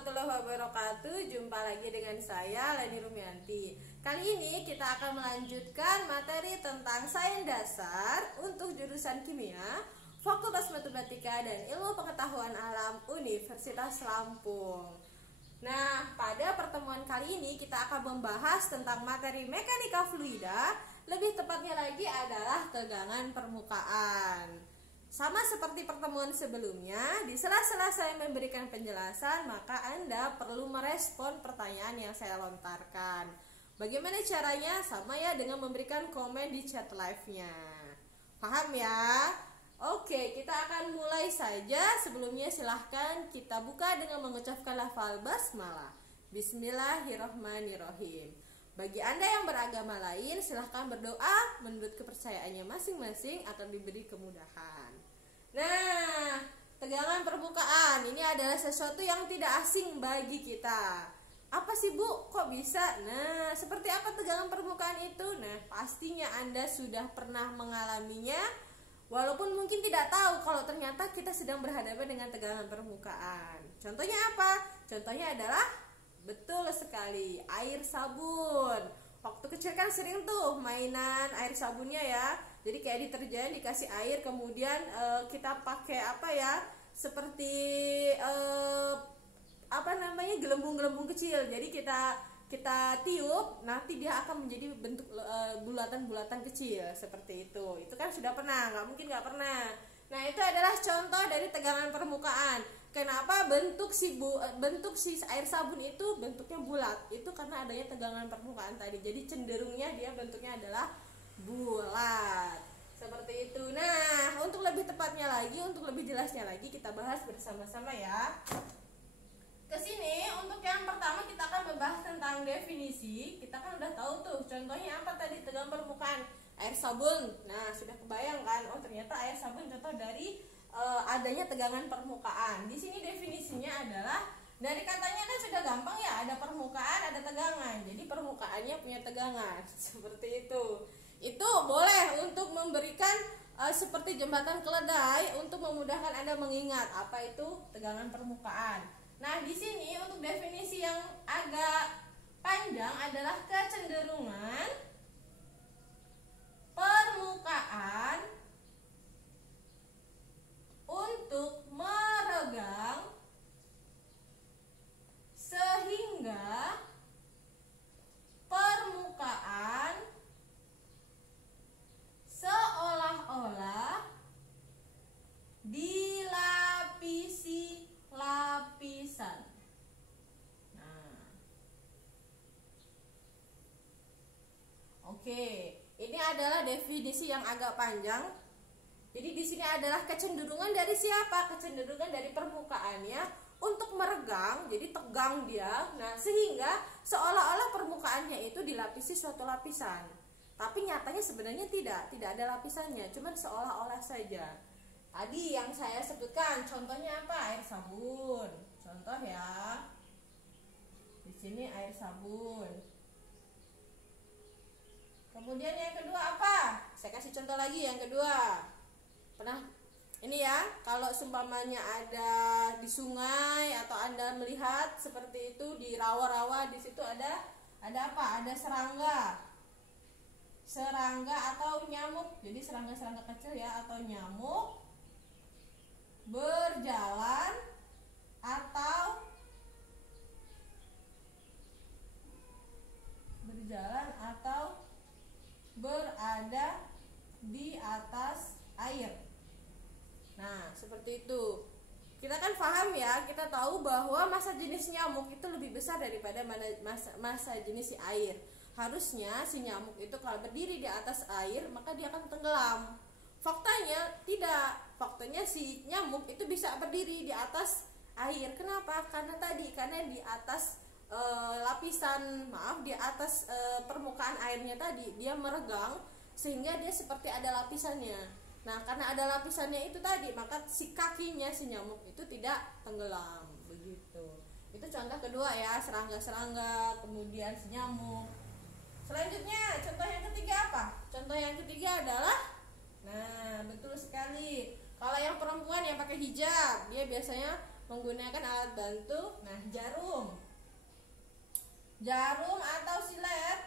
warahmatullahi wabarakatuh. Jumpa lagi dengan saya Leni Rumianti. Kali ini kita akan melanjutkan materi tentang sains dasar untuk jurusan kimia, Fakultas Matematika dan Ilmu Pengetahuan Alam Universitas Lampung. Nah, pada pertemuan kali ini kita akan membahas tentang materi mekanika fluida, lebih tepatnya lagi adalah tegangan permukaan. Sama seperti pertemuan sebelumnya, di sela-sela saya memberikan penjelasan, maka Anda perlu merespon pertanyaan yang saya lontarkan. Bagaimana caranya? Sama ya, dengan memberikan komen di chat live-nya. Paham ya? Oke, kita akan mulai saja. Sebelumnya silahkan kita buka dengan mengucapkan lafal basmalah. Bismillahirrahmanirrahim. Bagi Anda yang beragama lain, silahkan berdoa menurut kepercayaannya masing-masing akan diberi kemudahan. Nah, tegangan permukaan ini adalah sesuatu yang tidak asing bagi kita. Apa sih Bu? Kok bisa? Nah, seperti apa tegangan permukaan itu? Nah, pastinya Anda sudah pernah mengalaminya, walaupun mungkin tidak tahu kalau ternyata kita sedang berhadapan dengan tegangan permukaan. Contohnya apa? Contohnya adalah, betul sekali, air sabun. Waktu kecil kan sering tuh mainan air sabunnya ya. Jadi kayak deterjen dikasih air, kemudian kita pakai apa ya? Seperti gelembung-gelembung kecil. Jadi kita tiup, nanti dia akan menjadi bentuk bulatan-bulatan kecil seperti itu. Itu kan sudah pernah, nggak mungkin nggak pernah. Nah, itu adalah contoh dari tegangan permukaan. Kenapa bentuk si air sabun itu bentuknya bulat? Itu karena adanya tegangan permukaan tadi. Jadi cenderungnya dia bentuknya adalah bulat. Seperti itu. Nah, untuk lebih tepatnya lagi, untuk lebih jelasnya lagi, kita bahas bersama-sama ya. Kesini untuk yang pertama kita akan membahas tentang definisi. Kita kan udah tahu tuh contohnya apa tadi, tegangan permukaan air sabun. Nah, sudah kebayang kan? Oh, ternyata air sabun contoh dari adanya tegangan permukaan. Di sini definisinya adalah, dari katanya kan sudah gampang ya, ada permukaan, ada tegangan. Jadi permukaannya punya tegangan. Seperti itu. Itu boleh untuk memberikan seperti jembatan keledai untuk memudahkan Anda mengingat apa itu tegangan permukaan. Nah, di sini untuk definisi yang agak panjang adalah kecenderungan permukaan untuk meregang sehingga permukaan seolah-olah dilapisi lapisan. Nah, oke, ini adalah definisi yang agak panjang. Jadi di sini adalah kecenderungan dari siapa? Kecenderungan dari permukaannya untuk meregang, jadi tegang dia. Nah, sehingga seolah-olah permukaannya itu dilapisi suatu lapisan. Tapi nyatanya sebenarnya tidak ada lapisannya, cuman seolah-olah saja. Tadi yang saya sebutkan, contohnya apa? Air sabun. Contoh ya. Di sini air sabun. Kemudian yang kedua apa? Saya kasih contoh lagi yang kedua. Pernah ini ya, kalau seumpamanya ada di sungai atau Anda melihat seperti itu di rawa-rawa, di situ ada apa? Ada serangga atau nyamuk. Jadi serangga-serangga kecil ya, atau nyamuk berjalan atau berada di atas air. Nah, seperti itu. Kita kan paham ya, kita tahu bahwa massa jenis nyamuk itu lebih besar daripada massa jenis si air. Harusnya si nyamuk itu kalau berdiri di atas air, maka dia akan tenggelam. Faktanya tidak. Faktanya si nyamuk itu bisa berdiri di atas air. Kenapa? Karena di atas di atas permukaan airnya tadi dia meregang, sehingga dia seperti ada lapisannya. Nah, karena ada lapisannya itu tadi, maka si kakinya si nyamuk itu tidak tenggelam. Begitu. Itu contoh kedua ya, serangga-serangga, kemudian si nyamuk. Selanjutnya, contoh yang ketiga apa? Contoh yang ketiga adalah, nah, betul sekali. Kalau yang perempuan yang pakai hijab, dia biasanya menggunakan alat bantu. Nah, jarum atau silet.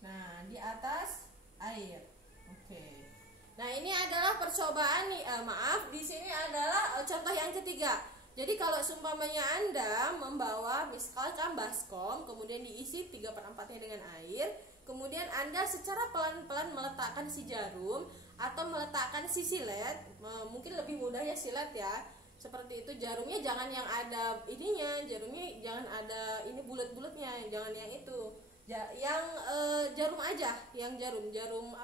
Nah, di atas air. Oke. Nah, ini adalah percobaan nih. Di sini adalah contoh yang ketiga. Jadi kalau seumpamanya Anda membawa misalkan baskom, kemudian diisi 3/4-nya dengan air, kemudian Anda secara pelan-pelan meletakkan si jarum atau meletakkan si silet, mungkin lebih mudah ya silet ya. Seperti itu, jarumnya jangan yang ada ininya, jarumnya jangan ada ini bulat-bulatnya, jangan yang itu. Jarum aja, yang jarum jarum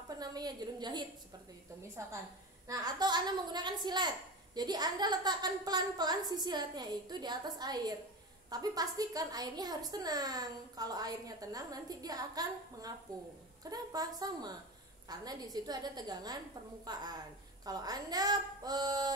jahit seperti itu misalkan. Nah, atau Anda menggunakan silet. Jadi Anda letakkan pelan-pelan si siletnya itu di atas air. Tapi pastikan airnya harus tenang. Kalau airnya tenang nanti dia akan mengapung. Kenapa? Sama. Karena di situ ada tegangan permukaan. Kalau Anda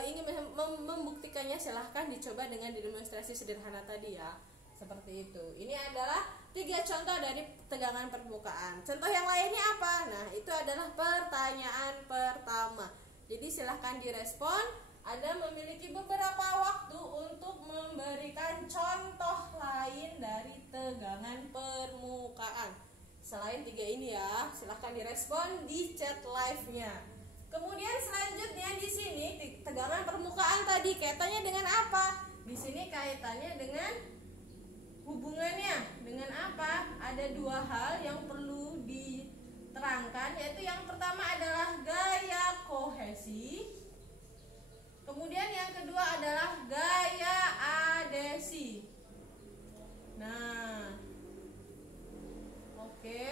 ingin membuktikannya, silahkan dicoba dengan demonstrasi sederhana tadi ya. Seperti itu. Ini adalah 3 contoh dari tegangan permukaan. Contoh yang lainnya apa? Nah, itu adalah pertanyaan pertama. Jadi silahkan direspon. Anda memiliki beberapa waktu untuk memberikan contoh lain dari tegangan permukaan. Selain 3 ini ya, silahkan direspon di chat live-nya. Kemudian selanjutnya di sini tegangan permukaan tadi kaitannya dengan apa? Di sini kaitannya dengan hubungannya dengan apa? Ada 2 hal yang perlu diterangkan, yaitu yang pertama adalah gaya kohesi. Kemudian yang kedua adalah gaya adesi. Nah, oke.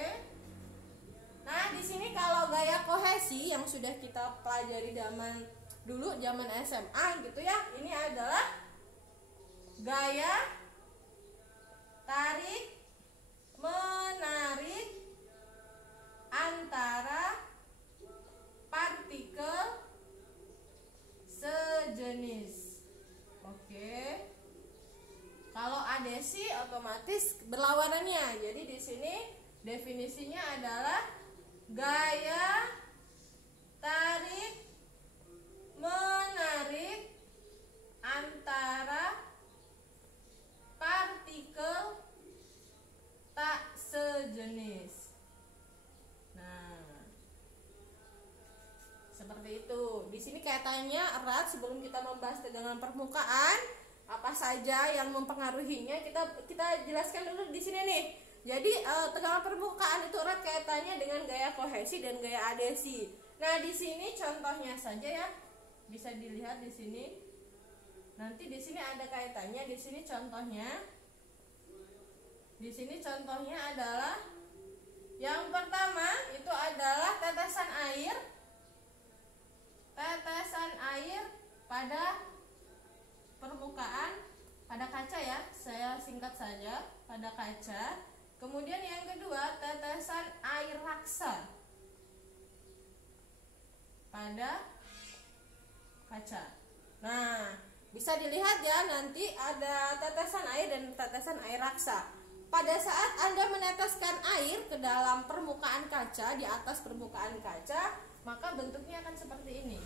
Nah, di sini kalau gaya kohesi yang sudah kita pelajari zaman SMA gitu ya, ini adalah gaya tarik menarik antara partikel sejenis. Oke. Kalau adesi otomatis berlawanannya. Jadi di sini definisinya adalah gaya tarik menarik antara partikel tak sejenis. Nah, seperti itu. Di sini kaitannya erat. Sebelum kita membahas tegangan permukaan, apa saja yang mempengaruhinya, kita jelaskan dulu di sini nih. Jadi tegangan permukaan itu erat kaitannya dengan gaya kohesi dan gaya adesi. Nah, di sini contohnya saja ya. Bisa dilihat di sini. Nanti di sini ada kaitannya. Di sini contohnya adalah yang pertama itu adalah tetesan air pada permukaan, pada kaca ya, saya singkat saja, pada kaca. Kemudian yang kedua tetesan air raksa pada kaca. Nah, bisa dilihat ya, nanti ada tetesan air dan tetesan air raksa. Pada saat Anda meneteskan air ke dalam permukaan kaca, di atas permukaan kaca, maka bentuknya akan seperti ini.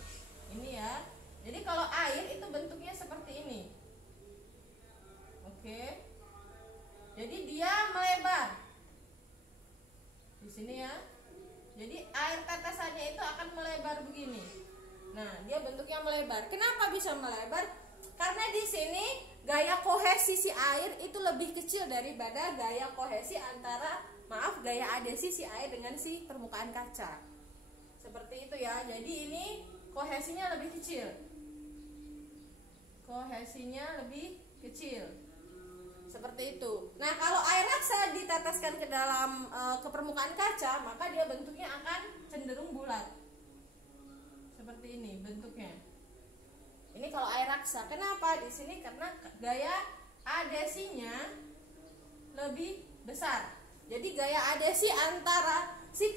Ini ya. Jadi kalau air itu bentuknya seperti ini. Oke. Jadi dia melebar. Di sini ya. Jadi air tetesannya itu akan melebar begini. Nah, dia bentuknya melebar. Kenapa bisa melebar? Karena di sini gaya kohesi si air itu lebih kecil daripada gaya kohesi gaya adesi si air dengan si permukaan kaca. Seperti itu ya. Jadi ini kohesinya lebih kecil. Seperti itu. Nah, kalau air raksa diteteskan ke permukaan kaca, maka dia bentuknya akan cenderung bulat. Seperti ini bentuknya. Ini kalau air raksa. Kenapa? Di sini karena gaya adesinya lebih besar. Jadi gaya adesi antara si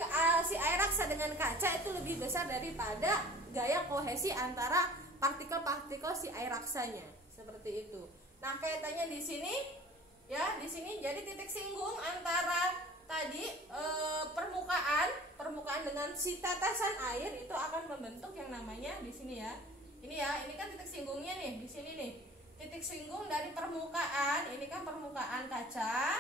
air raksa dengan kaca itu lebih besar daripada gaya kohesi antara partikel-partikel si air raksanya. Seperti itu. Nah, kaitannya di sini ya, di sini jadi titik singgung antara tadi permukaan dengan si tetesan air itu akan membentuk yang namanya di sini ya. Ini ya, ini kan titik singgungnya nih di sini nih. Titik singgung dari permukaan, ini kan permukaan kaca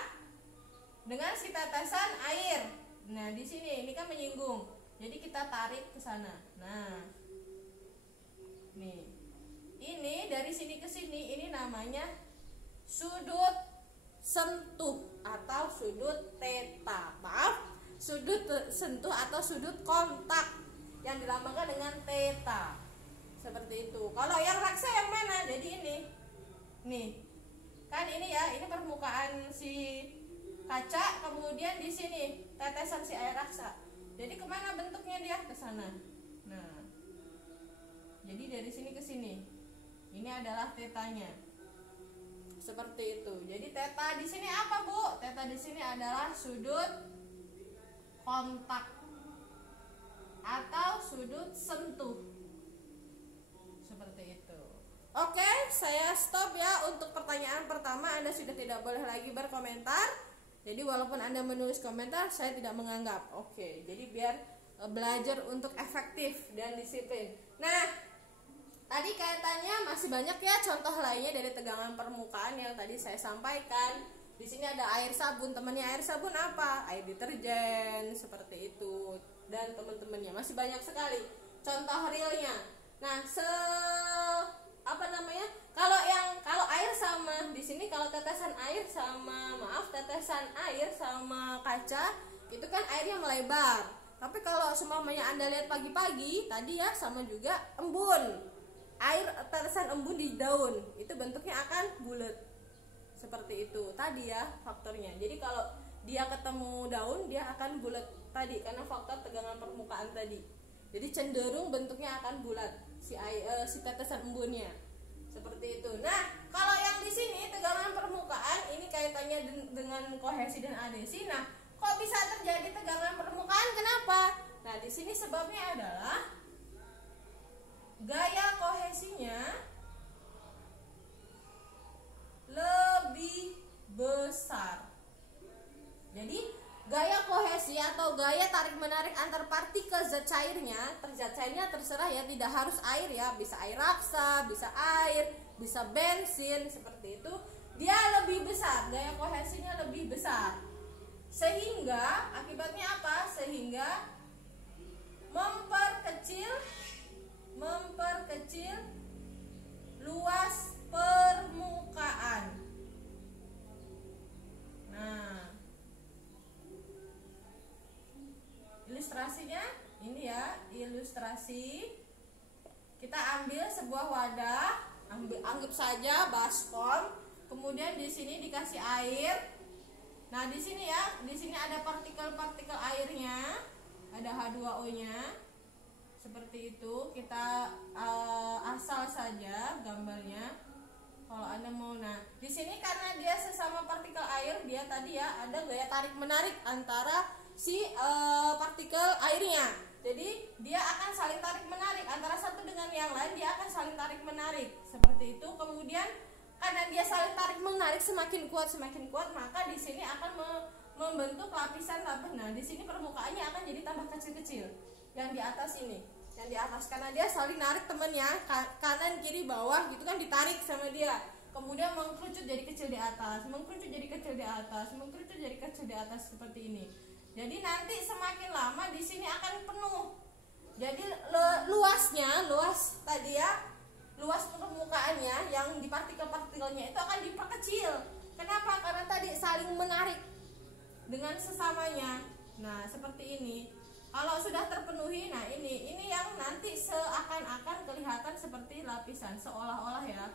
dengan si tetesan air. Nah, di sini ini kan menyinggung. Jadi kita tarik ke sana. Nah. Nih. Ini dari sini ke sini ini namanya sudut sentuh atau sudut theta. Maaf, sudut sentuh atau sudut kontak yang dilambangkan dengan theta. Seperti itu. Kalau yang raksa yang mana? Jadi ini. Nih. Kan ini ya, ini permukaan si kaca, kemudian di sini tetesan si air raksa. Jadi kemana bentuknya dia? Ke sana. Nah. Jadi dari sini ke sini. Ini adalah tetanya. Seperti itu. Jadi teta di sini apa, Bu? Teta di sini adalah sudut kontak atau sudut sentuh. Seperti itu. Oke, saya stop ya untuk pertanyaan pertama. Anda sudah tidak boleh lagi berkomentar. Jadi walaupun Anda menulis komentar, saya tidak menganggap. Oke, jadi biar belajar untuk efektif dan disiplin. Nah, tadi kaitannya masih banyak ya contoh lainnya dari tegangan permukaan yang tadi saya sampaikan. Di sini ada air sabun, temannya air sabun apa? Air deterjen, seperti itu. Dan teman-temannya masih banyak sekali contoh realnya. Nah, kalau air sama di sini, kalau tetesan air sama kaca itu kan airnya melebar. Tapi kalau semuanya Anda lihat pagi-pagi tadi ya, sama juga embun. Air tetesan embun di daun itu bentuknya akan bulat. Seperti itu tadi ya faktornya. Jadi kalau dia ketemu daun dia akan bulat tadi karena faktor tegangan permukaan tadi. Jadi cenderung bentuknya akan bulat si tetesan embunnya. Seperti itu. Nah, kalau yang di sini tegangan permukaan ini kaitannya dengan kohesi dan adhesi. Nah, kok bisa terjadi tegangan permukaan? Kenapa? Nah, di sini sebabnya adalah gaya kohesinya lebih besar. Jadi gaya kohesi atau gaya tarik menarik antar partikel zat cairnya terserah ya, tidak harus air ya, bisa air raksa, bisa air, bisa bensin, seperti itu. Dia lebih besar, gaya kohesinya lebih besar. Sehingga akibatnya apa? Sehingga memperkecil luas permukaan. Nah, ilustrasinya ini ya, ilustrasi. Kita ambil sebuah wadah, anggap saja baskom. Kemudian di sini dikasih air. Nah, di sini ya, di sini ada partikel-partikel airnya, ada H2O-nya. Seperti itu, kita asal saja gambarnya. Kalau Anda mau, nah di sini karena dia sesama partikel air, dia tadi ya ada gaya tarik menarik antara si partikel airnya. Jadi dia akan saling tarik menarik antara satu dengan yang lain, dia akan saling tarik menarik seperti itu. Kemudian karena dia saling tarik menarik semakin kuat, maka di sini akan membentuk lapisan tabah. Nah, di sini permukaannya akan jadi tambah kecil-kecil. Yang di atas ini, yang di atas karena dia saling narik temennya, kanan kiri bawah gitu kan, ditarik sama dia. Kemudian mengkerucut jadi kecil di atas, mengkerucut jadi kecil di atas, mengkerucut jadi kecil di atas seperti ini. Jadi nanti semakin lama di sini akan penuh. Jadi luas tadi ya, luas permukaannya yang di partikel-partikelnya itu akan diperkecil. Kenapa? Karena tadi saling menarik dengan sesamanya. Nah, seperti ini. Kalau sudah terpenuhi, nah ini yang nanti seakan-akan kelihatan seperti lapisan, seolah-olah ya,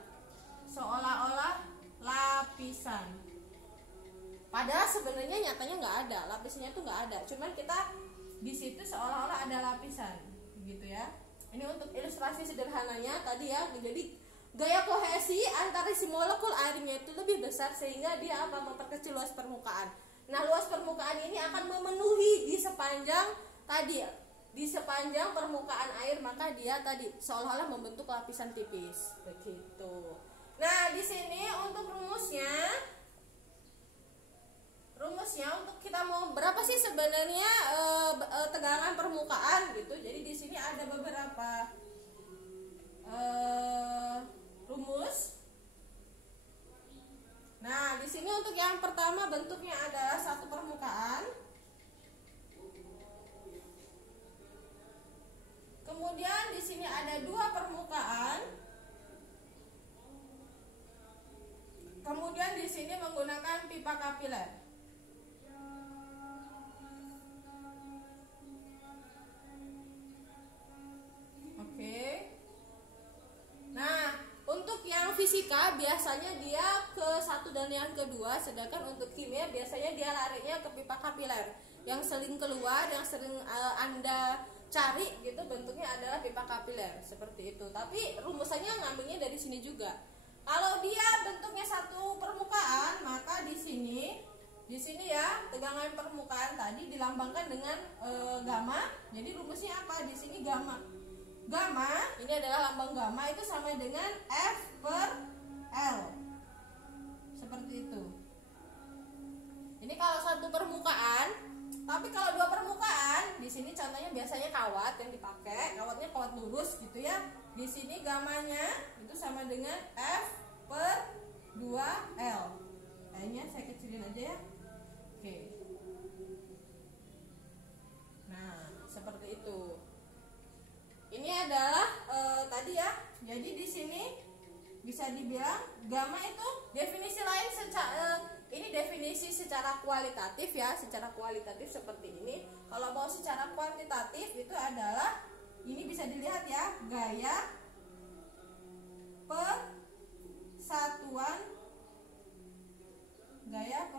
seolah-olah lapisan. Padahal sebenarnya nyatanya nggak ada, lapisnya itu nggak ada. Cuman kita di situ seolah-olah ada lapisan, gitu ya. Ini untuk ilustrasi sederhananya tadi ya. Jadi gaya kohesi antara si molekul airnya itu lebih besar sehingga dia akan memperkecil luas permukaan. Nah, luas permukaan ini akan memenuhi di sepanjang tadi, di sepanjang permukaan air, maka dia tadi seolah-olah membentuk lapisan tipis begitu. Nah, di sini untuk rumusnya untuk kita mau berapa sih sebenarnya tegangan permukaan gitu. Jadi di sini ada beberapa yang pertama bentuknya adalah satu permukaan. Kemudian di sini ada dua permukaan. Kemudian di sini menggunakan pipa kapiler. Oke. Nah, untuk yang fisika biasanya dia ke satu dan yang kedua, sedangkan untuk kimia biasanya dia larinya ke pipa kapiler. Yang sering keluar, yang sering Anda cari gitu bentuknya adalah pipa kapiler seperti itu. Tapi rumusannya ngambilnya dari sini juga. Kalau dia bentuknya satu permukaan, maka di sini ya tegangan permukaan tadi dilambangkan dengan gamma. Jadi rumusnya apa? Di sini gamma. Gamma ini adalah lambang gamma itu sama dengan F per L. Seperti itu. Ini kalau satu permukaan. Tapi kalau dua permukaan, di sini contohnya biasanya kawat yang dipakai, kawatnya kawat lurus gitu ya. Di sini gamanya itu sama dengan F per 2L. Kayaknya saya kecilin aja ya. Oke. Nah, seperti itu. Ini adalah tadi ya. Jadi di sini bisa dibilang gamma itu definisi lain ini definisi secara kualitatif ya, secara kualitatif seperti ini. Kalau mau secara kuantitatif itu adalah ini bisa dilihat ya, gaya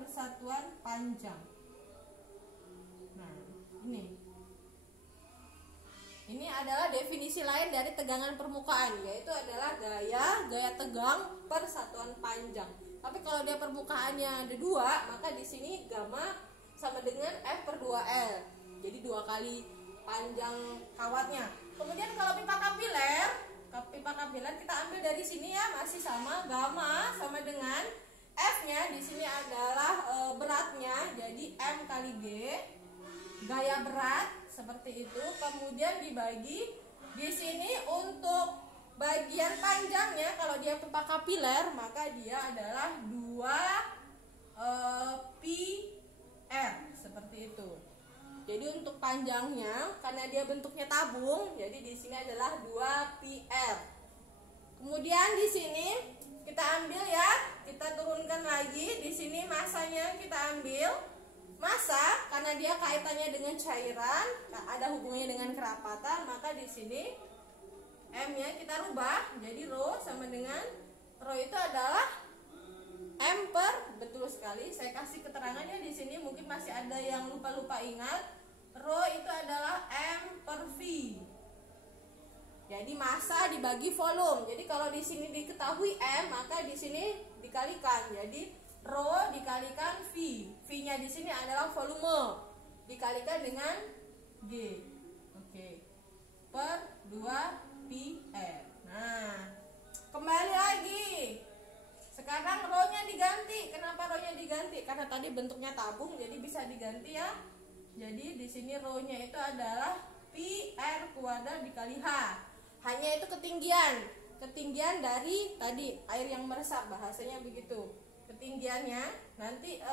persatuan panjang. Nah, ini adalah definisi lain dari tegangan permukaan, yaitu adalah gaya tegang persatuan panjang. Tapi kalau dia permukaannya ada dua, maka di sini gamma sama dengan F per 2L. Jadi dua kali panjang kawatnya. Kemudian kalau pipa kapiler kita ambil dari sini ya, masih sama gamma sama dengan F-nya di sini adalah beratnya, jadi M kali G. Gaya berat seperti itu. Kemudian dibagi di sini untuk bagian panjangnya, kalau dia pipa kapiler maka dia adalah 2 pi R seperti itu. Jadi untuk panjangnya karena dia bentuknya tabung, jadi di sini adalah 2 pi R. Kemudian di sini kita ambil ya, kita turunkan lagi. Di sini masanya kita ambil. Massa karena dia kaitannya dengan cairan, ada hubungannya dengan kerapatan, maka di sini M-nya kita rubah jadi rho sama dengan rho itu adalah M per, betul sekali. Saya kasih keterangannya di sini, mungkin masih ada yang lupa ingat. Rho itu adalah M per V. Jadi massa dibagi volume. Jadi kalau di sini diketahui M, maka di sini dikalikan. Jadi rho dikalikan V. V-nya di sini adalah volume dikalikan dengan G. Oke. Per 2 pi R. Nah, kembali lagi. Sekarang rho-nya diganti. Kenapa rho-nya diganti? Karena tadi bentuknya tabung, jadi bisa diganti ya. Jadi di sini rho-nya itu adalah pi R kuadrat dikali H. Hanya itu ketinggian dari tadi air yang meresap, bahasanya begitu. Ketinggiannya nanti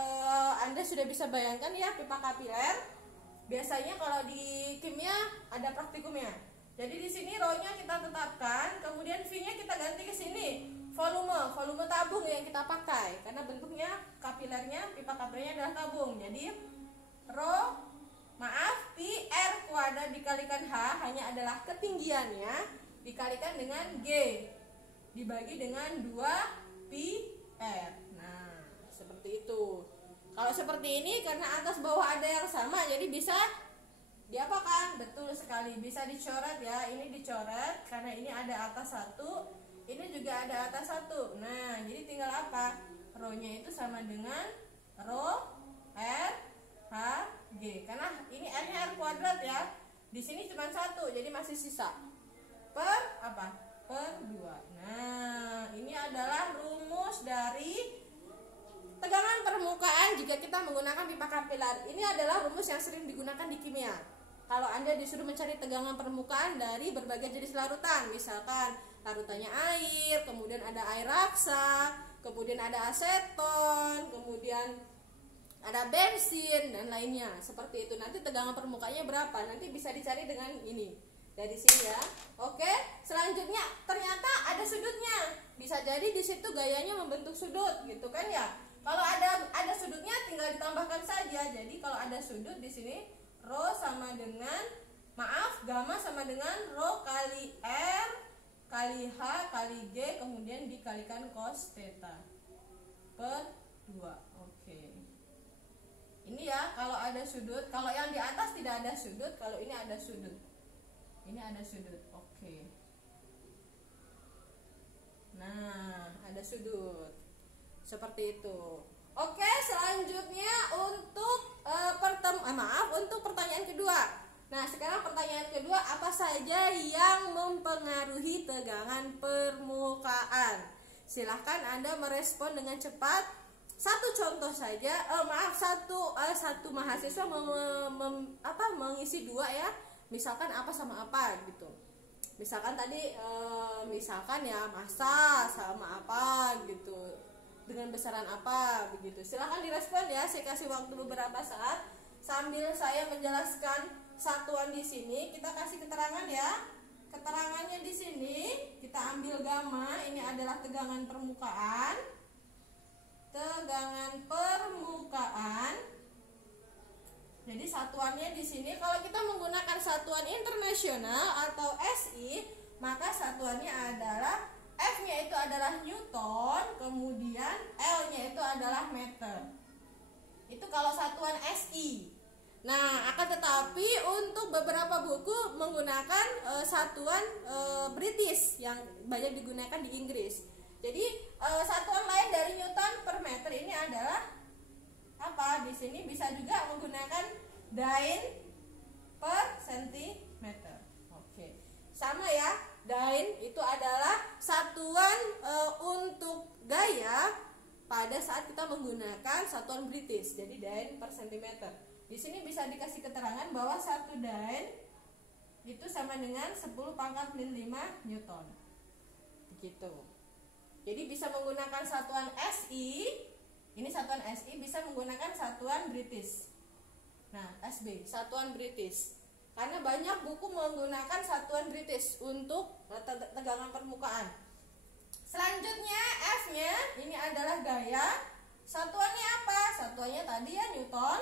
Anda sudah bisa bayangkan ya, pipa kapiler. Biasanya kalau di kimia ada praktikumnya. Jadi di sini rho-nya kita tetapkan, kemudian V-nya kita ganti ke sini. Volume tabung yang kita pakai karena bentuknya kapilernya, pipa kapilernya adalah tabung. Jadi pi R kuadrat dikalikan H hanya adalah ketinggiannya dikalikan dengan G dibagi dengan 2 pi R. Nah, seperti itu. Kalau seperti ini karena atas bawah ada yang sama, jadi bisa diapakan? Betul sekali, bisa dicoret ya. Ini dicoret karena ini ada atas satu, ini juga ada atas satu. Nah, jadi tinggal apa? Rho-nya itu sama dengan rho R H G. Karena ini R-nya R kuadrat ya. Di sini cuma satu, jadi masih sisa. Per apa? Per 2. Nah, ini adalah rumus dari tegangan permukaan jika kita menggunakan pipa kapiler. Ini adalah rumus yang sering digunakan di kimia. Kalau Anda disuruh mencari tegangan permukaan dari berbagai jenis larutan, misalkan larutannya air, kemudian ada air raksa, kemudian ada aseton, kemudian ada bensin dan lainnya seperti itu. Nanti tegangan permukaannya berapa? Nanti bisa dicari dengan ini dari sini ya. Oke, selanjutnya ternyata ada sudutnya. Bisa jadi di situ gayanya membentuk sudut gitu kan ya. Kalau ada sudutnya tinggal ditambahkan saja. Jadi kalau ada sudut di sini, rho sama dengan gamma sama dengan rho kali R kali H kali G kemudian dikalikan cos theta per 2. Oke. Ini ya kalau ada sudut. Kalau yang di atas tidak ada sudut, kalau ini ada sudut. Ini ada sudut. Oke. Nah, ada sudut. Seperti itu. Oke, selanjutnya untuk untuk pertanyaan kedua. Nah, sekarang pertanyaan kedua, apa saja yang mempengaruhi tegangan permukaan? Silahkan Anda merespon dengan cepat. Satu contoh saja, satu mahasiswa mengisi dua ya. Misalkan apa sama apa gitu. Misalkan tadi misalkan ya massa sama apa gitu. Dengan besaran apa begitu. Silahkan direspon ya. Saya kasih waktu beberapa saat sambil saya menjelaskan satuan di sini. Kita kasih keterangan ya. Keterangannya di sini kita ambil gamma. Ini adalah tegangan permukaan. Tegangan permukaan. Jadi satuannya di sini kalau kita menggunakan satuan internasional atau SI, maka satuannya adalah F-nya itu adalah Newton, kemudian L-nya itu adalah meter. Itu kalau satuan SI. Nah, akan tetapi untuk beberapa buku menggunakan satuan British yang banyak digunakan di Inggris. Jadi satuan lain dari Newton per meter ini adalah apa? Di sini bisa juga menggunakan Dine per sentimeter. Oke. Sama ya. Dine itu adalah satuan untuk gaya pada saat kita menggunakan satuan British. Jadi Dine per sentimeter. Di sini bisa dikasih keterangan bahwa satu Dine itu sama dengan 10 pangkat min 5 Newton. Begitu. Jadi bisa menggunakan satuan SI. Ini satuan SI bisa menggunakan satuan British. Nah, SB, satuan British. Karena banyak buku menggunakan satuan British untuk tegangan permukaan. Selanjutnya F-nya ini adalah gaya. Satuannya apa? Satuannya tadi ya Newton.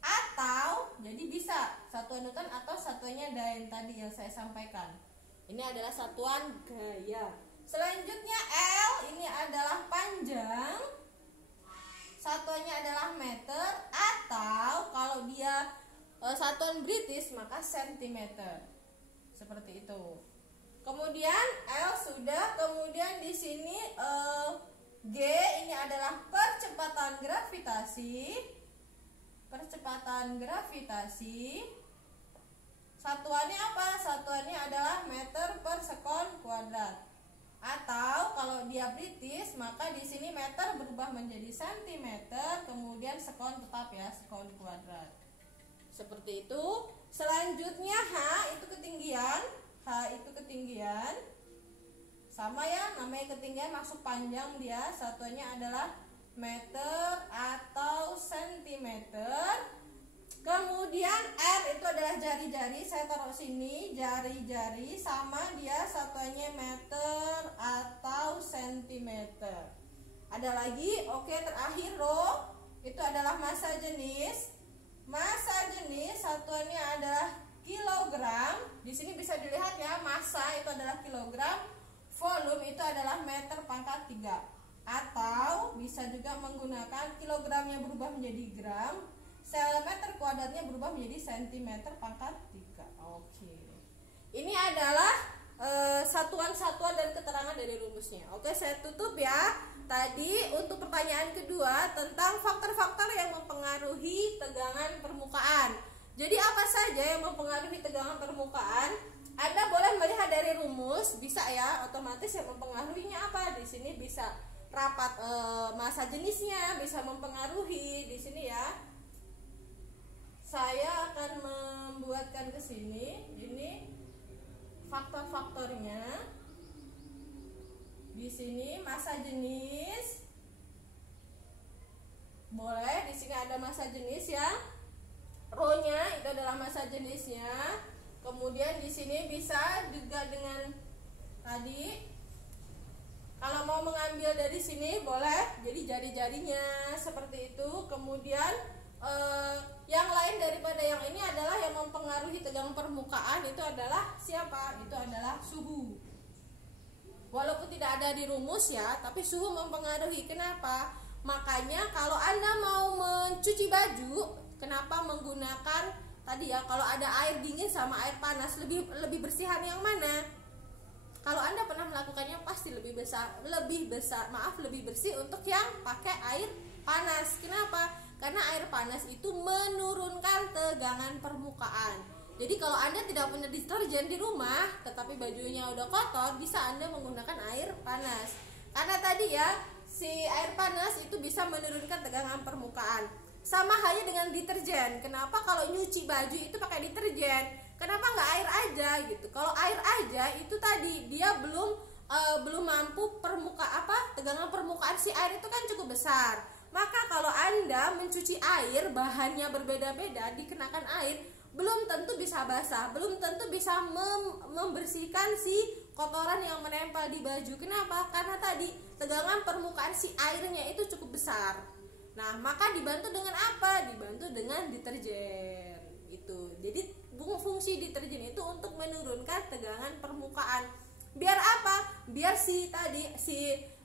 Atau jadi bisa satuan Newton atau satuannya Dine tadi yang saya sampaikan. Ini adalah satuan gaya. Selanjutnya L ini adalah panjang. Satuannya adalah meter atau kalau dia satuan British maka sentimeter. Seperti itu. Kemudian L sudah, kemudian di sini G ini adalah percepatan gravitasi. Percepatan gravitasi. Satuannya apa? Satuannya adalah meter per sekon kuadrat. Atau kalau dia British maka di sini meter berubah menjadi sentimeter, kemudian sekon tetap ya, sekon kuadrat. Seperti itu. Selanjutnya H itu ketinggian. H itu ketinggian. Sama ya, namanya ketinggian masuk panjang dia. Satuannya adalah meter atau sentimeter. Kemudian R itu adalah jari-jari. Saya taruh sini jari-jari, sama dia satuannya meter atau sentimeter. Ada lagi, oke, terakhir rho itu adalah massa jenis. Massa jenis satuannya adalah kilogram. Di sini bisa dilihat ya, massa itu adalah kilogram, volume itu adalah meter pangkat 3. Atau bisa juga menggunakan kilogramnya berubah menjadi gram, meter kuadratnya berubah menjadi sentimeter pangkat 3. Oke. Ini adalah satuan-satuan dan keterangan dari rumusnya. Oke, saya tutup ya. Tadi untuk pertanyaan kedua tentang faktor-faktor yang mempengaruhi tegangan permukaan. Jadi apa saja yang mempengaruhi tegangan permukaan? Anda boleh melihat dari rumus, bisa ya, otomatis yang mempengaruhinya apa? Di sini bisa rapat massa jenisnya, bisa mempengaruhi di sini ya. Saya akan membuatkan ke sini, ini faktor-faktornya. Di di sini massa jenis. Boleh, di sini ada massa jenis ya. Row-nya itu adalah massa jenisnya. Kemudian di sini bisa juga dengan tadi, kalau mau mengambil dari sini boleh, jadi jari-jarinya seperti itu. Kemudian yang lain daripada yang ini adalah yang mempengaruhi tegangan permukaan itu adalah siapa? Itu adalah suhu. Walaupun tidak ada di rumus ya, tapi suhu mempengaruhi. Kenapa? Makanya kalau Anda mau mencuci baju, kenapa menggunakan tadi ya, kalau ada air dingin sama air panas, lebih bersihan yang mana? Kalau Anda pernah melakukannya pasti lebih bersih untuk yang pakai air panas. Kenapa? Karena air panas itu menurunkan tegangan permukaan. Jadi kalau Anda tidak punya deterjen di rumah, tetapi bajunya udah kotor, bisa Anda menggunakan air panas. Karena tadi ya, si air panas itu bisa menurunkan tegangan permukaan. Sama halnya dengan deterjen. Kenapa kalau nyuci baju itu pakai deterjen? Kenapa nggak air aja gitu? Kalau air aja itu tadi dia belum mampu tegangan permukaan si air itu kan cukup besar. Maka kalau Anda mencuci air, bahannya berbeda-beda, dikenakan air, belum tentu bisa basah, belum tentu bisa membersihkan si kotoran yang menempel di baju. Kenapa? Karena tadi tegangan permukaan si airnya itu cukup besar. Nah, maka dibantu dengan apa? Dibantu dengan deterjen. Itu. Jadi fungsi deterjen itu untuk menurunkan tegangan permukaan. Biar apa? Biar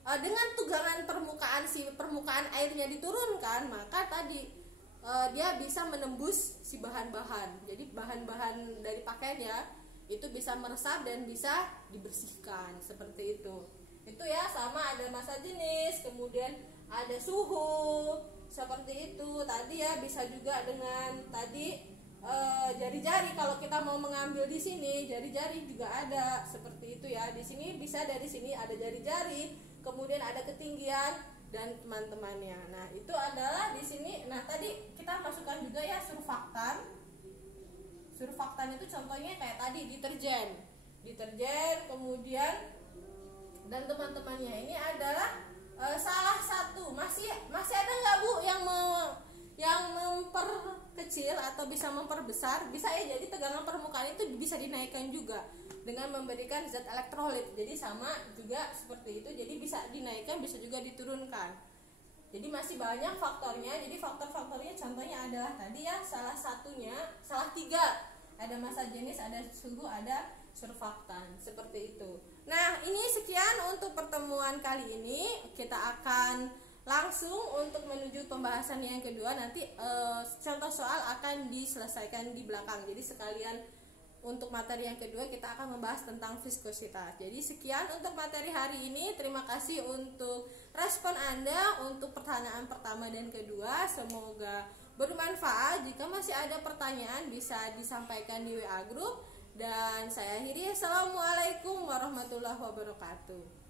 dengan tegangan permukaan airnya diturunkan, maka tadi dia bisa menembus si bahan-bahan. Jadi bahan-bahan dari pakaian ya itu bisa meresap dan bisa dibersihkan seperti itu. Itu ya, sama ada massa jenis, kemudian ada suhu seperti itu. Tadi ya bisa juga dengan tadi jari-jari. Kalau kita mau mengambil di sini, jari-jari juga ada seperti itu ya. Di sini bisa, dari sini ada jari-jari, kemudian ada ketinggian dan teman-temannya. Nah, itu adalah di sini. Nah, tadi kita masukkan juga ya surfaktan. Surfaktan itu contohnya kayak tadi deterjen, kemudian dan teman-temannya. Ini adalah salah satu. Masih ada nggak Bu yang memperkecil atau bisa memperbesar? Bisa ya. Jadi tegangan permukaan itu bisa dinaikkan juga dengan memberikan zat elektrolit. Jadi sama juga seperti itu. Jadi bisa dinaikkan, bisa juga diturunkan. Jadi masih banyak faktornya. Jadi faktor-faktornya contohnya adalah tadi ya, salah tiga. Ada massa jenis, ada suhu, ada surfaktan. Seperti itu. Nah, ini sekian untuk pertemuan kali ini. Kita akan langsung untuk menuju pembahasan yang kedua. Nanti contoh soal akan diselesaikan di belakang. Jadi sekalian untuk materi yang kedua kita akan membahas tentang viskositas. Jadi sekian untuk materi hari ini. Terima kasih untuk respon Anda untuk pertanyaan pertama dan kedua. Semoga bermanfaat. Jika masih ada pertanyaan bisa disampaikan di WA Group. Dan saya akhiri. Assalamualaikum warahmatullahi wabarakatuh.